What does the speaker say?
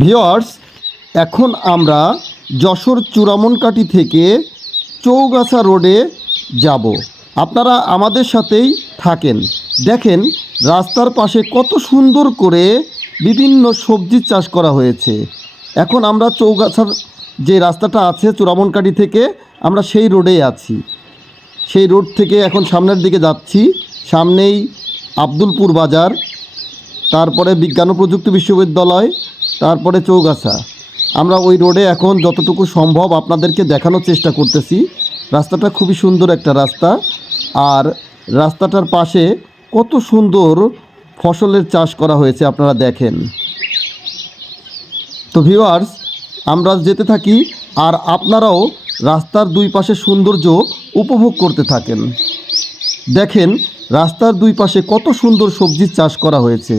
Viewers, এখন আমরা যশোর চূড়ামনকাঠি থেকে চৌগাছা রোডে যাব। আপনারা আমাদের সাথেই থাকেন। দেখেন রাস্তার পাশে কত সুন্দর করে বিভিন্ন সবজির চাষ করা হয়েছে। এখন আমরা চৌগাছার যে রাস্তাটা আছে চূড়ামনকাঠি থেকে, আমরা সেই রোডেই আছি। সেই রোড থেকে এখন সামনের দিকে যাচ্ছি। সামনেই আব্দুলপুর বাজার, তারপরে বিজ্ঞান ও প্রযুক্তি বিশ্ববিদ্যালয়, তারপরে চৌগাছা। আমরা ওই রোডে এখন যতটুকু সম্ভব আপনাদেরকে দেখানোর চেষ্টা করতেছি। রাস্তাটা খুবই সুন্দর একটা রাস্তা, আর রাস্তাটার পাশে কত সুন্দর ফসলের চাষ করা হয়েছে আপনারা দেখেন। তো ভিউয়ার্স, আমরা যেতে থাকি আর আপনারাও রাস্তার দুই পাশে সৌন্দর্য উপভোগ করতে থাকেন। দেখেন রাস্তার দুই পাশে কত সুন্দর সবজির চাষ করা হয়েছে।